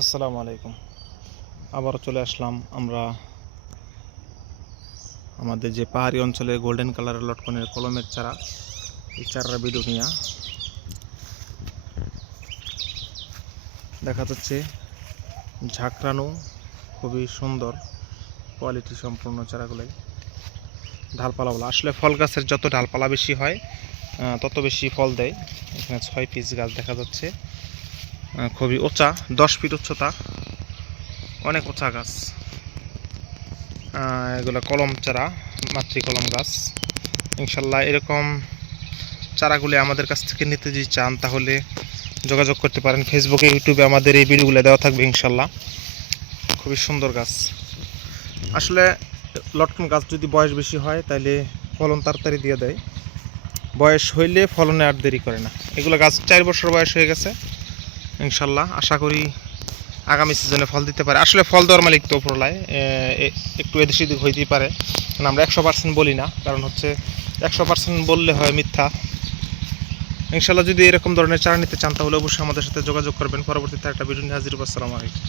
আসসালামু আলাইকুম। আবারও চলে আসলাম আমরা আমাদের যে পাহাড়ি অঞ্চলে গোল্ডেন কালারের লটকনের কলমের চারা, এই চারার ভিডিও নিয়ে দেখা যাচ্ছে ঝাঁকড়ানো খুবই সুন্দর কোয়ালিটি সম্পূর্ণ চারাগুলোই ডালপালাগুলো। আসলে ফল গাছের যত ডালপালা বেশি হয় তত বেশি ফল দেয়। এখানে 6 পিস গাছ দেখা যাচ্ছে, খুবই উঁচা, 10 ফিট উচ্চতা, অনেক উঁচা গাছ। এগুলো কলম চারা, মাতৃ কলম গাছ। ইনশাল্লাহ এরকম চারাগুলি আমাদের কাছ থেকে নিতে যদি চান তাহলে যোগাযোগ করতে পারেন। ফেসবুকে, ইউটিউবে আমাদের এই ভিডিওগুলো দেওয়া থাকবে ইনশাল্লাহ। খুবই সুন্দর গাছ। আসলে লটকন গাছ যদি বয়স বেশি হয় তাহলে ফলন তাড়াতাড়ি দিয়ে দেয়, বয়স হইলে ফলনে আর দেরি করে না। এগুলো গাছ 4 বছর বয়স হয়ে গেছে, ইনশাল্লাহ আশা করি আগামী সিজনে ফল দিতে পারে। আসলে ফল দেওয়ার মালিক তো উপরলায়, একটু এদিক সেদিক হইতেই পারে, কারণ আমরা 100% বলি না, কারণ হচ্ছে 100% বললে হয় মিথ্যা। ইনশাল্লাহ যদি এরকম ধরনের চারা নিতে চান তাহলে অবশ্যই আমাদের সাথে যোগাযোগ করবেন। পরবর্তীতে একটা ভিডিও নিয়ে হাজির হবো। আসসালামু আলাইকুম।